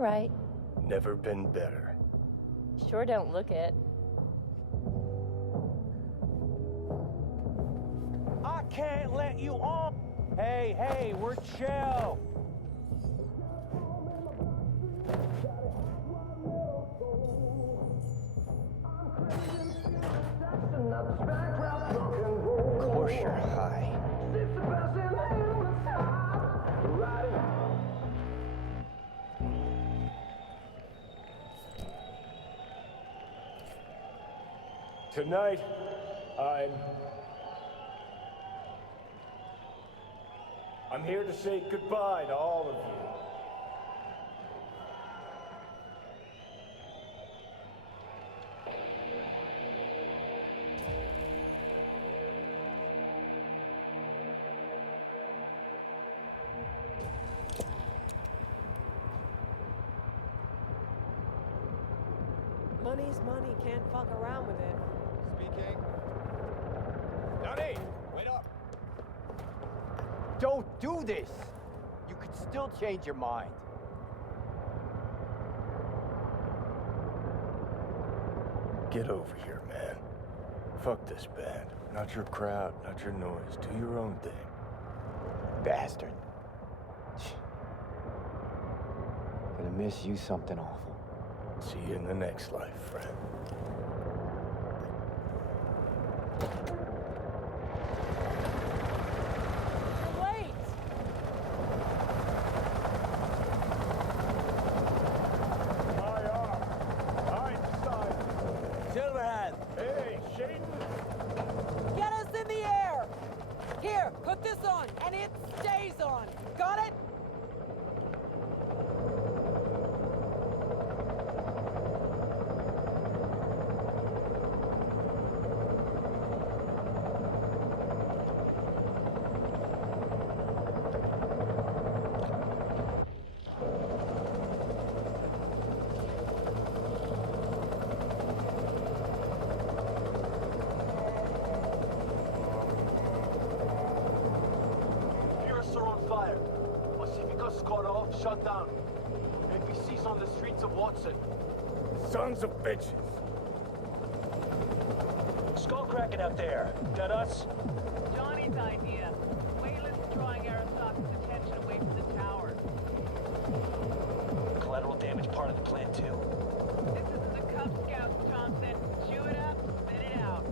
all right. Never been better. Sure don't look it. I can't let you on! Hey, we're chill! Of course you're high. Tonight, I'm here to say goodbye to all of you. Money's money, can't fuck around with it. Speaking. Johnny, wait up. Don't do this! You could still change your mind. Get over here, man. Fuck this band. Not your crowd, not your noise. Do your own thing. Bastard. Gonna miss you something awful. See you in the next life, friend. You're late! Silverhand! Hey, Shaden! Get us in the air! Here, put this on, and it stays on. Got it? Fire. Pacifica's cut off, shut down. NPC's on the streets of Watson. Sons of bitches! Skull cracking out there. Got us? Johnny's idea. Wayland's drawing Arasaka's attention away from the tower. Collateral damage part of the plan, too. This is the Cub Scouts, Thompson. Chew it up, spit it out.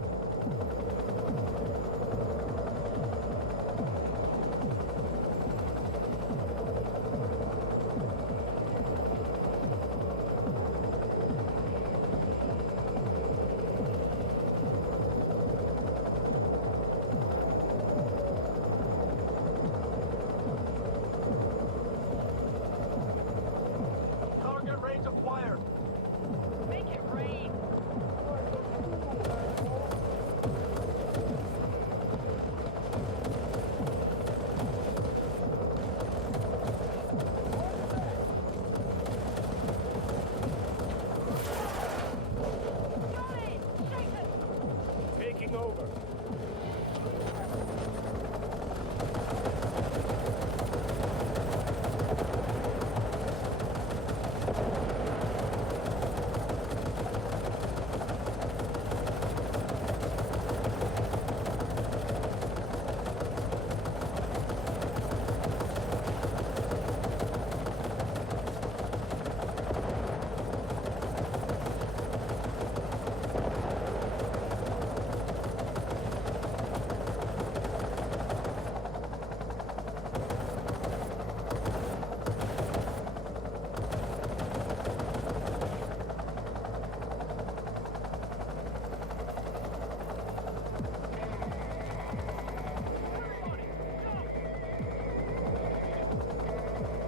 Target range acquired. Make it rain. Johnny! Jason! Taking over.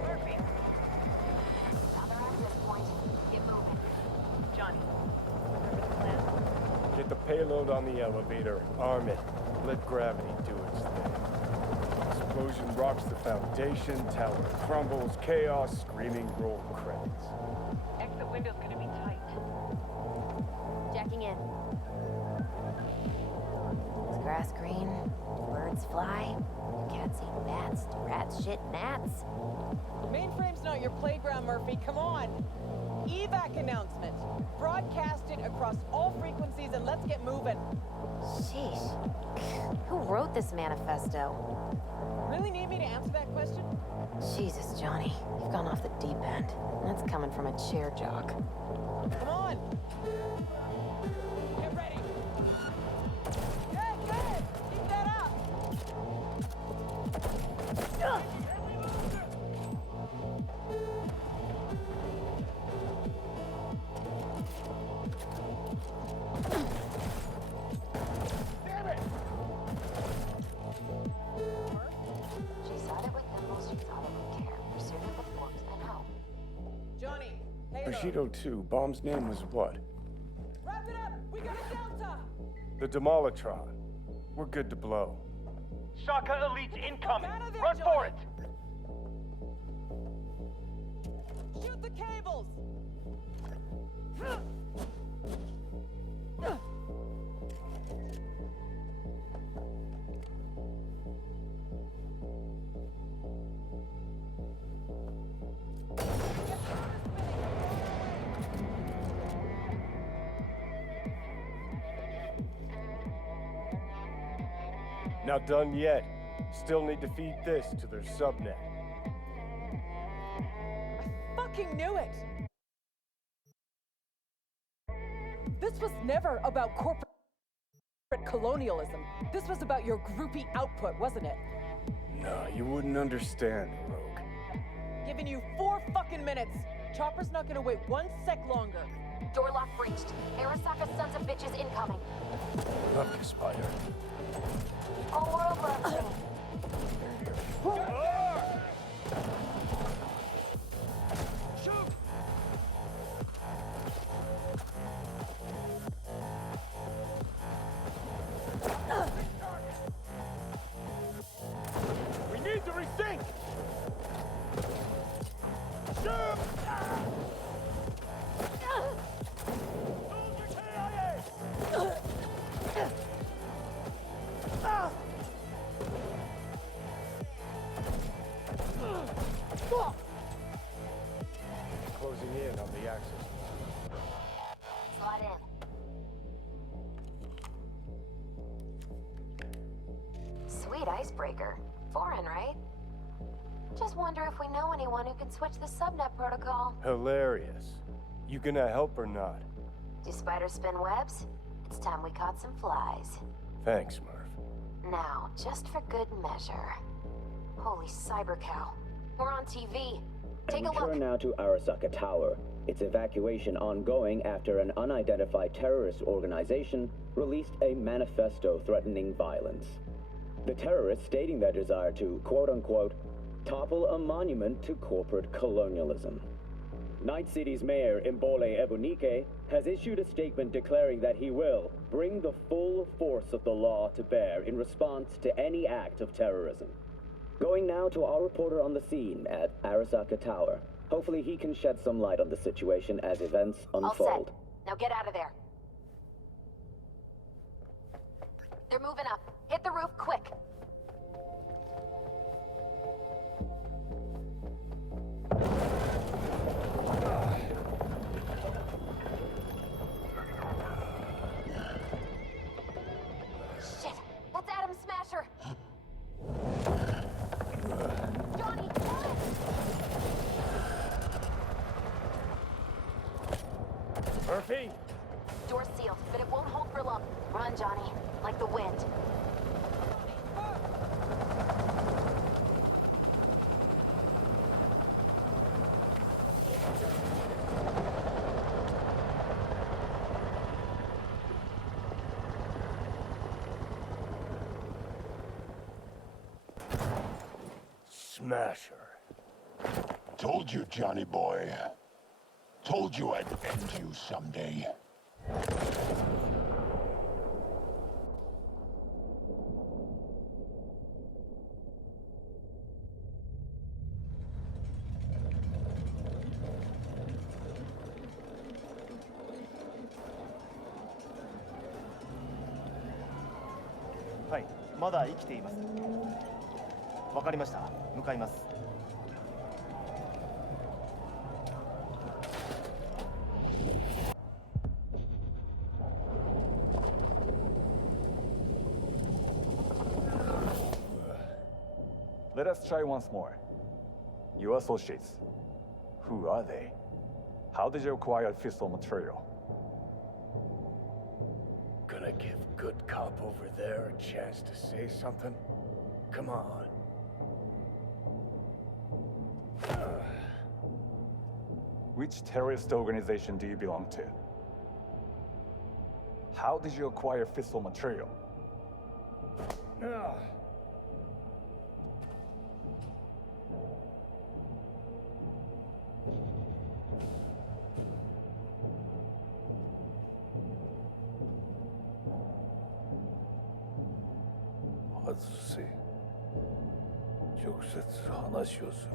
Murphy! Other access point. Get moving. Johnny, remember the plan? Get the payload on the elevator, arm it, let gravity do its thing. Explosion rocks the foundation, tower crumbles, chaos, screaming roll credits. Exit window's gonna be tight. Jacking in. Is grass green? Birds fly? Cats eat bats? Rats, rats, shit, gnats. Mainframe's not your playground, Murphy. Come on. Evac announcement. Broadcast it across all frequencies and let's get moving. Sheesh. Who wrote this manifesto? Really need me to answer that question? Jesus, Johnny. You've gone off the deep end. That's coming from a chair jock. Come on. Get ready. Good, good. Keep that up. Damn it! She thought it with thimbles, she thought it would care. Pursued it with forks and hoe. Johnny, hey. Bushido 2, bomb's name was what? Wrap it up. We got a Delta. The Demolitron. We're good to blow. Shaka Elite's incoming. Out of there, Run for Johnny. it. Shoot the cables. Not done yet. Still need to feed this to their subnet. Fucking knew it. This was never about corporate colonialism. This was about your groupie output, wasn't it? Nah, you wouldn't understand, Rogue. Giving you 4 fucking minutes. Chopper's not gonna wait 1 sec longer. Door lock breached. Arasaka sons of bitches incoming. Love you, Spider. Whole world loves me. We need to resync! Closing in on the axis. Slide in. Sweet icebreaker. Foreign, right? Just wonder if we know anyone who can switch the subnet protocol. Hilarious. You gonna help or not? Do spiders spin webs? It's time we caught some flies. Thanks, Murph. Now, just for good measure. Holy cyber cow. We're on TV. Take a We turn look. now to Arasaka Tower. Its evacuation ongoing after an unidentified terrorist organization released a manifesto threatening violence. The terrorists stating their desire to, quote-unquote, topple a monument to corporate colonialism. Night City's mayor, Imbole Ebunike, has issued a statement declaring that he will bring the full force of the law to bear in response to any act of terrorism. Going now to our reporter on the scene at Arasaka Tower. Hopefully he can shed some light on the situation as events All unfold. set. Now get out of there. They're moving up. Hit the roof quick. Shit! That's Adam Smasher! Johnny, run! Murphy? Door's sealed, but it won't hold for long. Run, Johnny. Like the wind. Smasher. Told you, Johnny boy. Told you I'd end you someday. Hi, まだ生きています。わかりました。向かいます。Let us try once more. Your associates. Who are they? How did you acquire fissile material? Gonna give good cop over there a chance to say something? Come on. Which terrorist organization do you belong to? How did you acquire fissile material? Odysea. 直接話をする。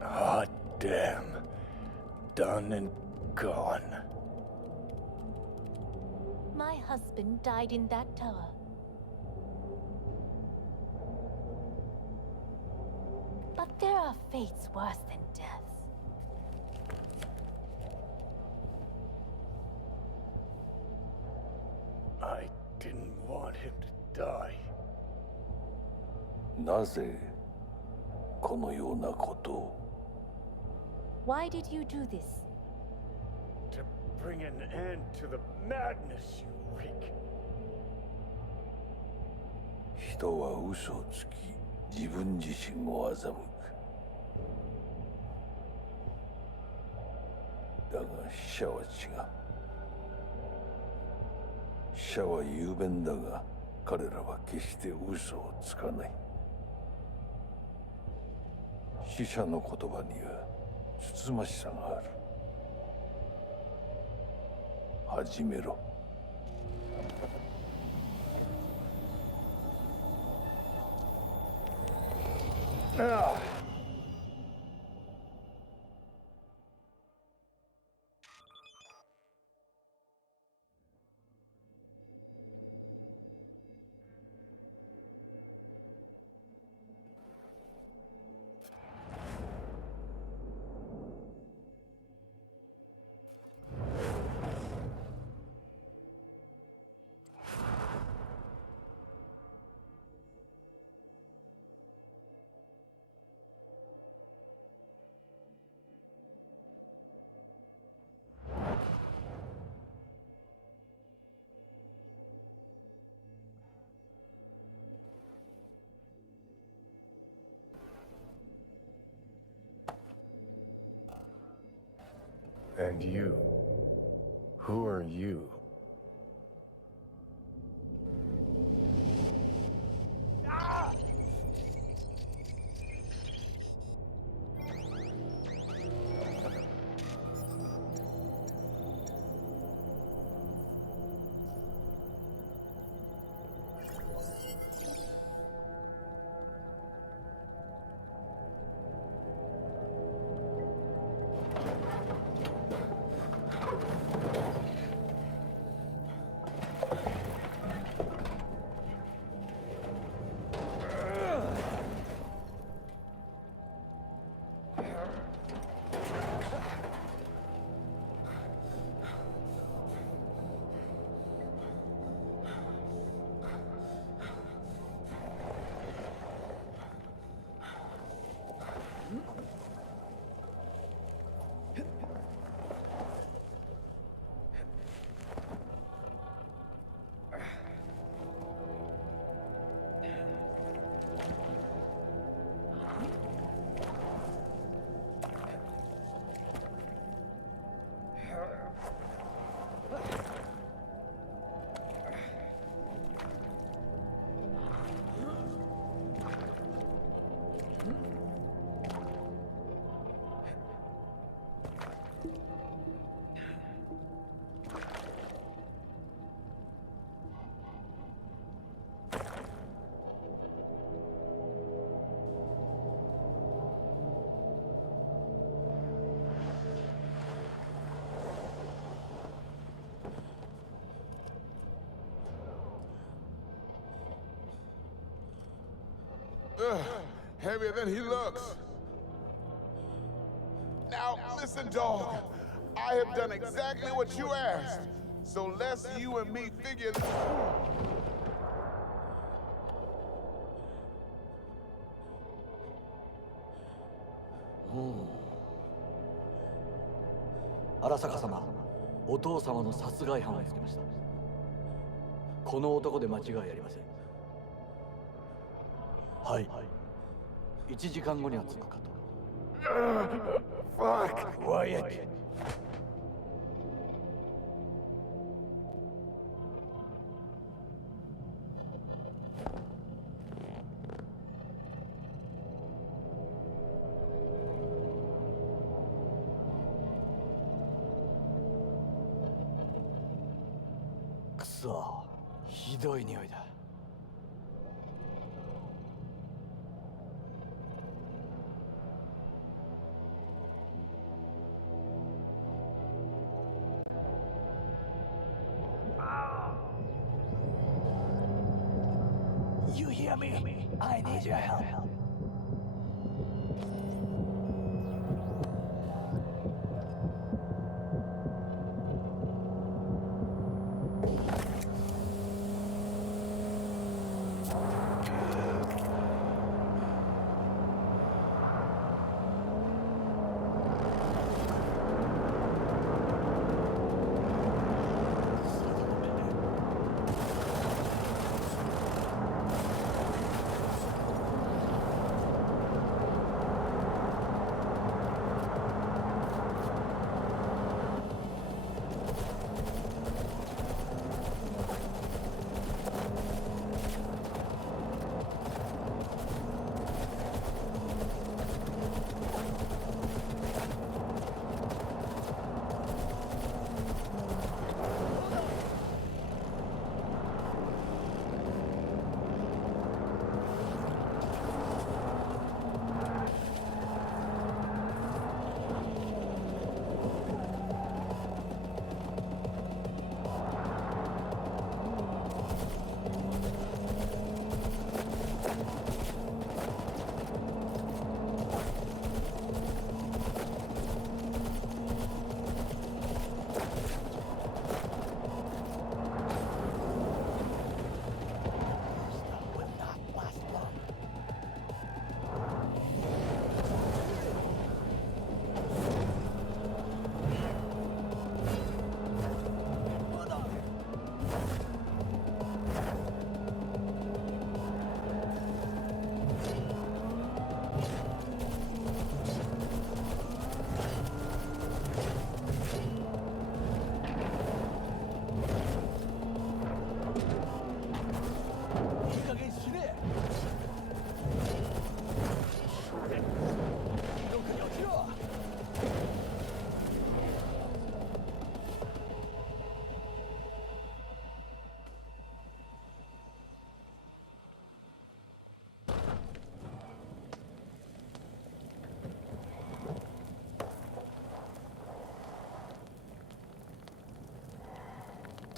Ah, damn. Done and gone. My husband died in that tower. But there are fates worse than death. I didn't want him to die. なぜこのようなことを Why did you do this? To bring an end to the madness you wreak. 人は嘘をつき自分自身を欺く。だが死者は違う。死者は雄弁だが彼らは決して嘘をつかない。死者の言葉にはつつましさがある。始めろ。And you? Who are you? Heavier than he looks. Now, listen, dog. I have done exactly what you asked. So let's you and me figure... Hmm. 荒坂様、お父様の殺害犯を見つけました。この男で間違いありません。はい。1時間後には着くかと。Fuck! Quiet! くそ、ひどい匂いだ。You hear me? I need your help.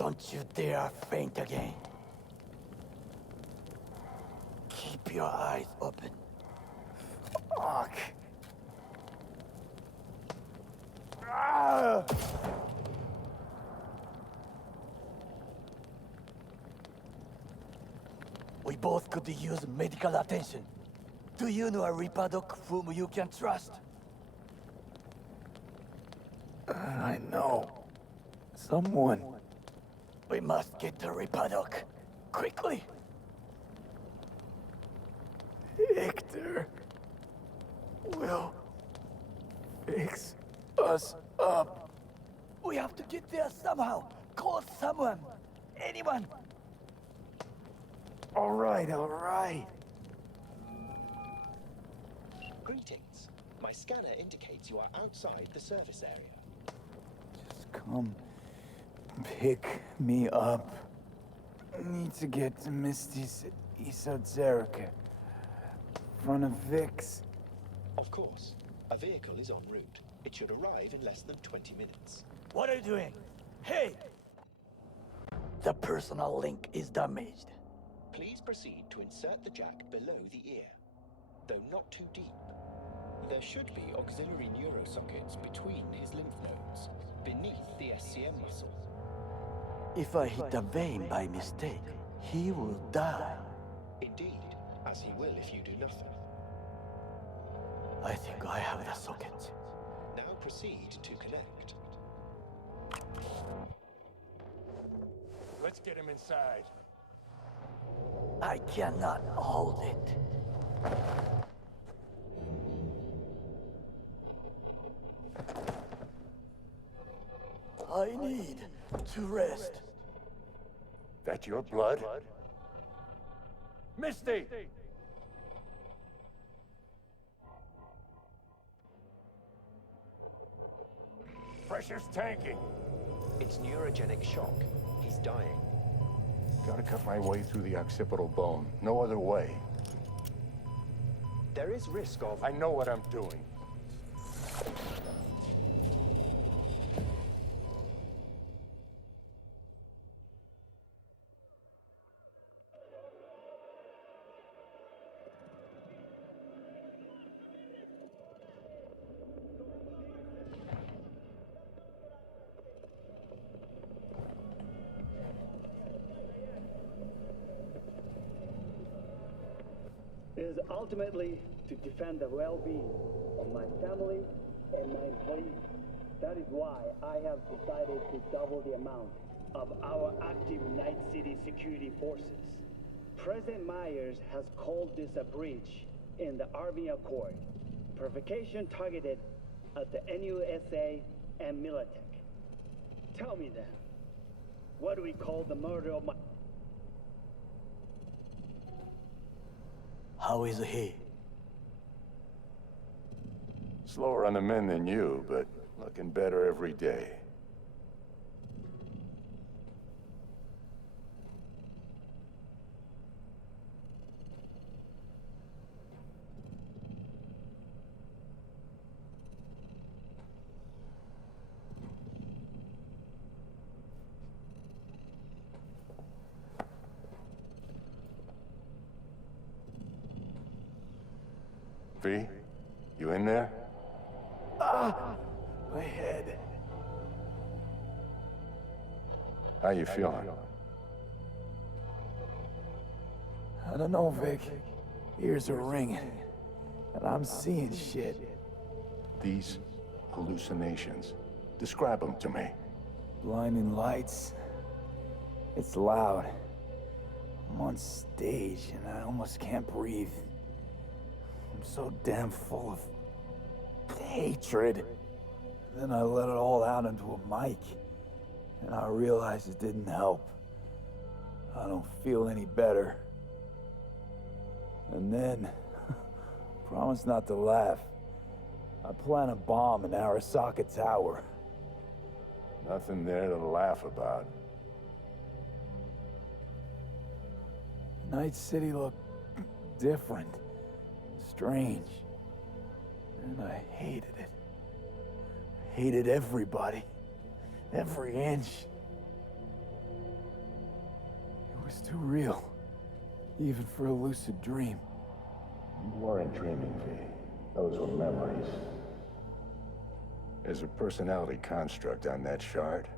Don't you dare faint again. Keep your eyes open. Fuck! Ah! We both could use medical attention. Do you know a Reaper doc whom you can trust? I know. Someone. We must get to Reaper doc. Quickly. Victor will fix us up. We have to get there somehow. Call someone. Anyone. All right. Greetings. My scanner indicates you are outside the service area. Just come pick me up. Need to get to Misty's esoterica. Front of Vic's. Of course. A vehicle is en route. It should arrive in less than 20 minutes. What are you doing? Hey! The personal link is damaged. Please proceed to insert the jack below the ear. though not too deep. There should be auxiliary neurosockets between his lymph nodes, beneath the SCM muscle. If I hit a vein by mistake, he will die. Indeed, as he will if you do nothing. I think I have the socket. Now proceed to connect. Let's get him inside. I cannot hold it. I need to rest. That your blood? Misty! Pressure's tanking. It's neurogenic shock. He's dying. Gotta cut my way through the occipital bone. No other way. There is risk of... I know what I'm doing. It is ultimately to defend the well-being of my family and my employees. That is why I have decided to double the amount of our active Night City security forces. President Myers has called this a breach in the Army Accord. Provocation targeted at the NUSA and Militech. Tell me then, what do we call the murder of my... How is he? Slower on the men than you, but looking better every day. V, you in there? Ah! My head. How you feeling? I don't know, Vic. Ears are ringing. And I'm seeing shit. These hallucinations. Describe them to me. Blinding lights. It's loud. I'm on stage and I almost can't breathe. I'm so damn full of hatred. Then I let it all out into a mic. And I realized it didn't help. I don't feel any better. And then, promise not to laugh. I plant a bomb in Arasaka Tower. Nothing there to laugh about. Night City looked different, strange. And I hated it. I hated everybody. Every inch. It was too real. Even for a lucid dream. You weren't dreaming, V. Those were memories. There's a personality construct on that shard.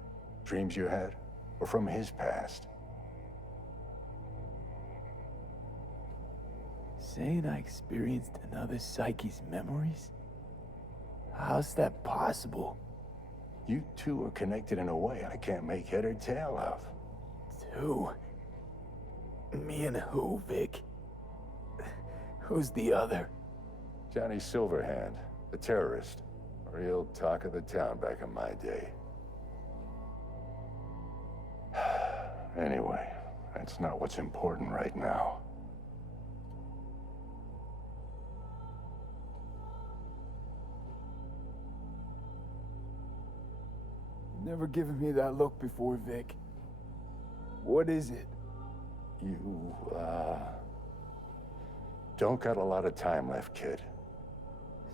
Dreams you had were from his past. Saying I experienced another psyche's memories? How's that possible? You two are connected in a way I can't make head or tail of. Two? Me and who, Vic? Who's the other? Johnny Silverhand, the terrorist. Real talk of the town back in my day. Anyway, that's not what's important right now. Never given me that look before, Vic. What is it? You, don't got a lot of time left, kid.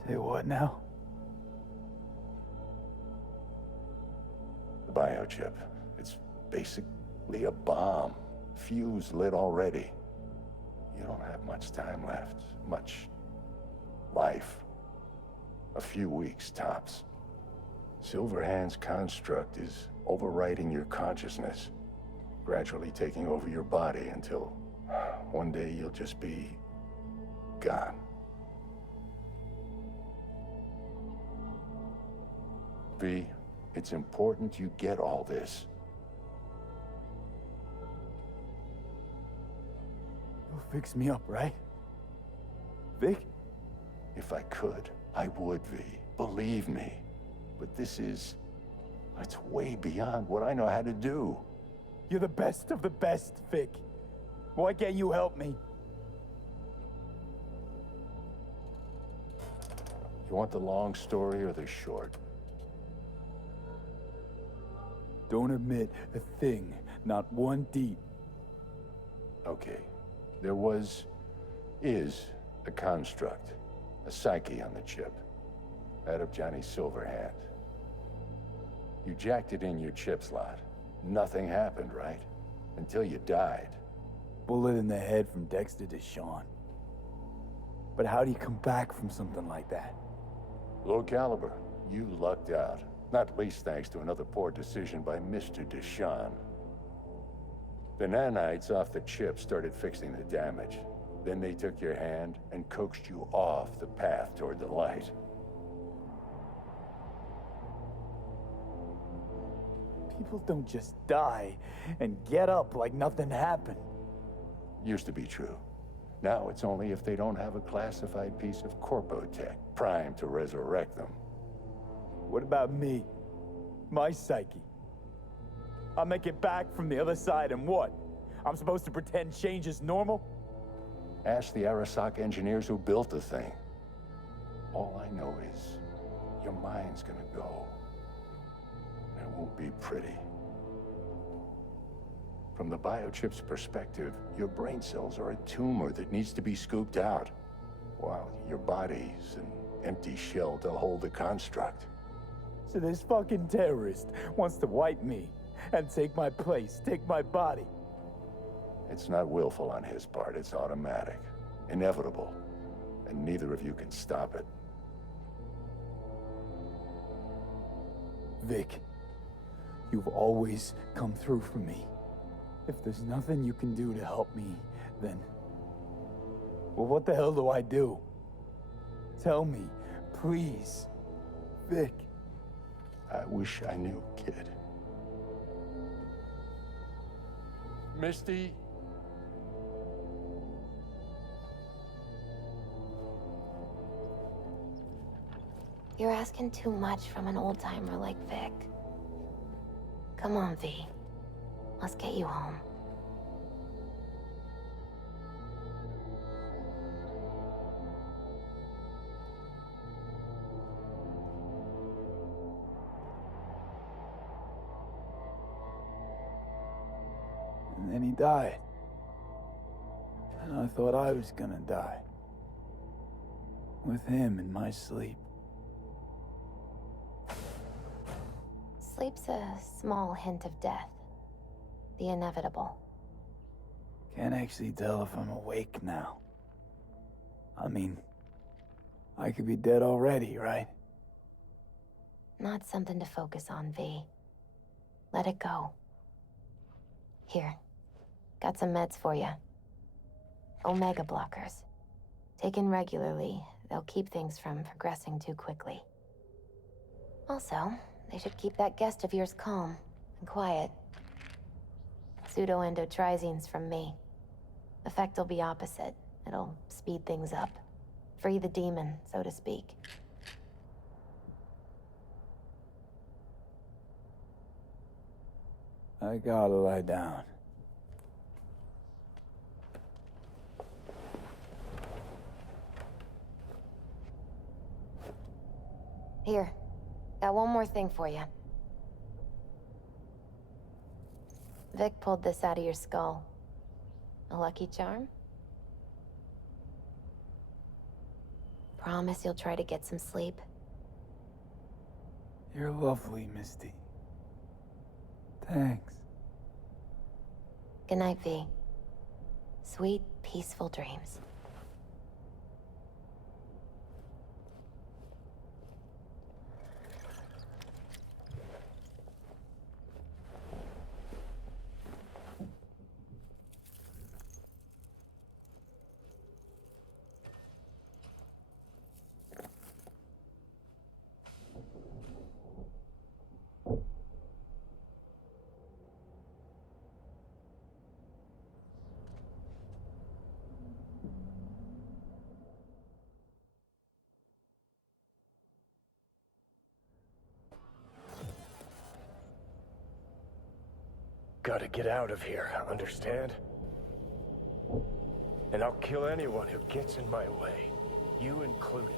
Say what now? The biochip. It's basically a bomb. Fuse lit already. You don't have much time left. Much life. A few weeks, tops. Silverhand's construct is overriding your consciousness, gradually taking over your body until one day you'll just be gone. V, it's important you get all this. You'll fix me up, right? Vic? If I could, I would, V. Believe me. But it's way beyond what I know how to do. You're the best of the best, Vic. Why can't you help me? You want the long story or the short? Don't admit a thing, not one deep. Okay. There is a construct, a psyche on the chip, that of Johnny Silverhand. You jacked it in your chip slot. Nothing happened, right? Until you died. Bullet in the head from Dexter to Sean. But how do you come back from something like that? Low caliber. You lucked out. Not least thanks to another poor decision by Mr. Deshawn. The nanites off the chip started fixing the damage. Then they took your hand and coaxed you off the path toward the light. People don't just die and get up like nothing happened. Used to be true. Now it's only if they don't have a classified piece of corpo-tech primed to resurrect them. What about me? My psyche? I'll make it back from the other side and what? I'm supposed to pretend change is normal? Ask the Arasaka engineers who built the thing. All I know is your mind's gonna go. And it won't be pretty. From the biochip's perspective, your brain cells are a tumor that needs to be scooped out, while your body's an empty shell to hold the construct. So this fucking terrorist wants to wipe me and take my place, take my body. It's not willful on his part, it's automatic, inevitable, and neither of you can stop it. Vic, you've always come through for me. If there's nothing you can do to help me, then... well, what the hell do I do? Tell me, please. Vic. I wish I knew, kid. Misty? You're asking too much from an old-timer like Vic. Come on, V. Let's get you home. And then he died. And I thought I was gonna die. With him in my sleep. Sleep's a small hint of death. The inevitable. Can't actually tell if I'm awake now. I mean, I could be dead already, right? Not something to focus on, V. Let it go. Here. Got some meds for you. Omega blockers. Taken regularly, they'll keep things from progressing too quickly. Also, they should keep that guest of yours calm and quiet. Pseudoendotrizines from me. Effect will be opposite. It'll speed things up. Free the demon, so to speak. I gotta lie down. Here. Got one more thing for you. Vic pulled this out of your skull. A lucky charm? Promise you'll try to get some sleep? You're lovely, Misty. Thanks. Good night, V. Sweet, peaceful dreams. Gotta get out of here, understand? And I'll kill anyone who gets in my way, you included.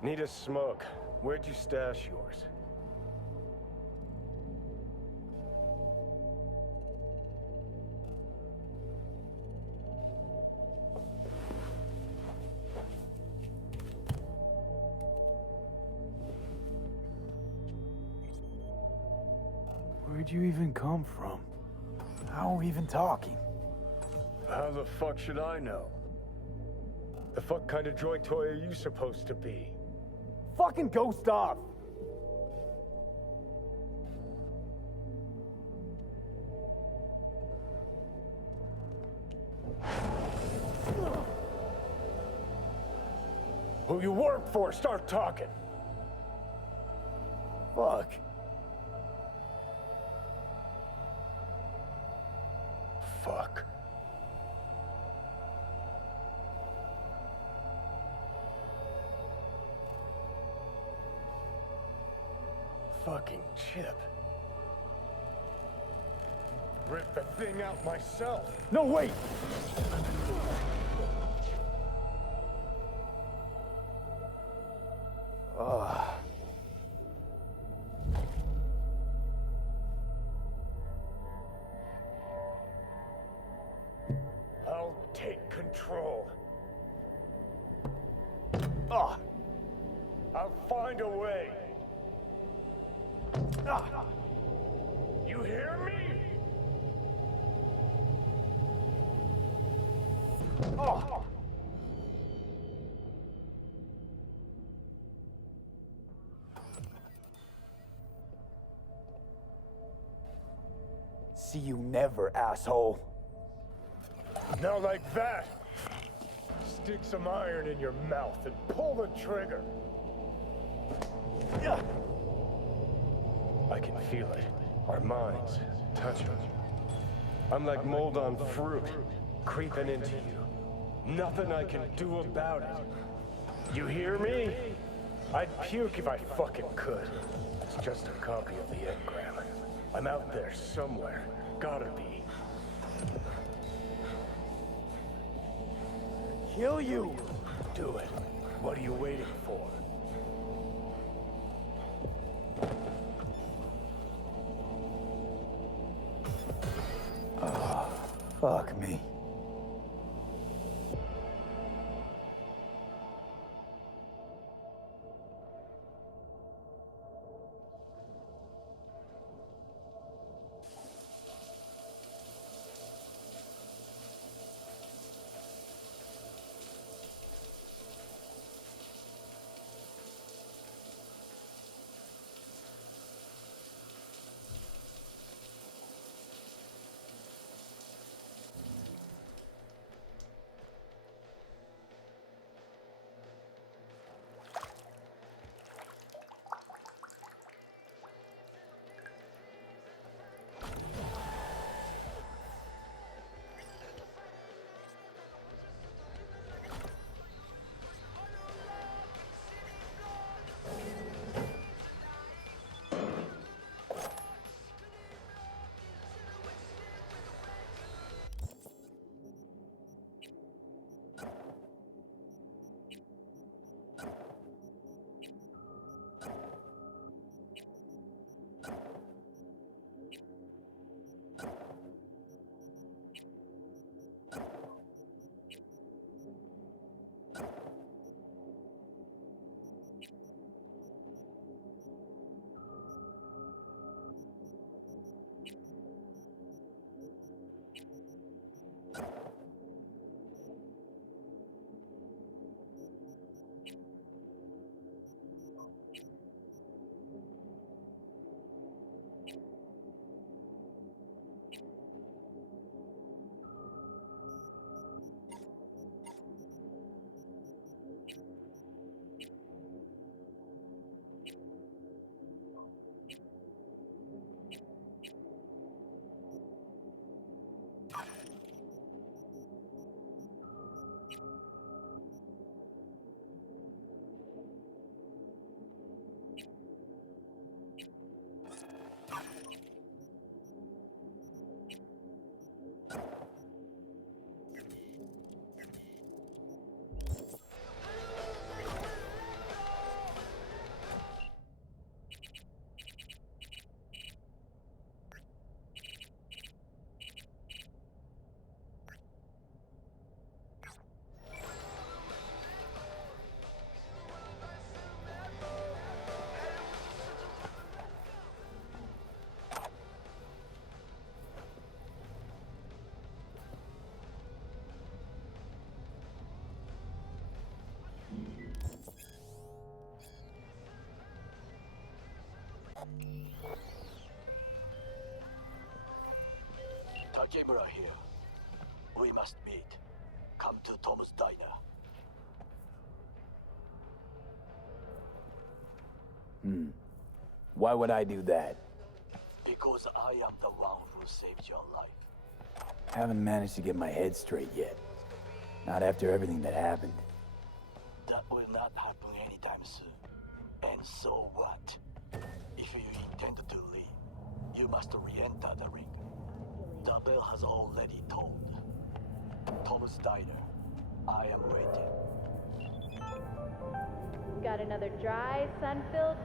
Need a smoke. Where'd you stash yours? Where'd you even come from? How are we even talking? How the fuck should I know? The fuck kind of droid toy are you supposed to be? Fucking go stop! Who you work for, start talking! Fuck. Fuck. Fucking chip. Rip the thing out myself. No, wait! Ugh. I'll take control. I'll find a way. You hear me? See you never, asshole. Not like that. Stick some iron in your mouth and pull the trigger. I can feel it. Our minds touching. I'm like mold on fruit, creeping into you. Nothing I can do about it. You hear me? I'd puke if I fucking could. It's just a copy of the engram. I'm out there somewhere. Gotta be. Kill you! Do it. What are you waiting for? Fuck me. Takemura here. We must meet. Come to Tom's Diner. Why would I do that? Because I am the one who saved your life. Haven't managed to get my head straight yet. Not after everything that happened. That will not happen anytime soon. And so what? If you intend to leave, you must re-enter the ring. The bell has already tolled. Tom's Diner. I am waiting. Got another dry, sun-filled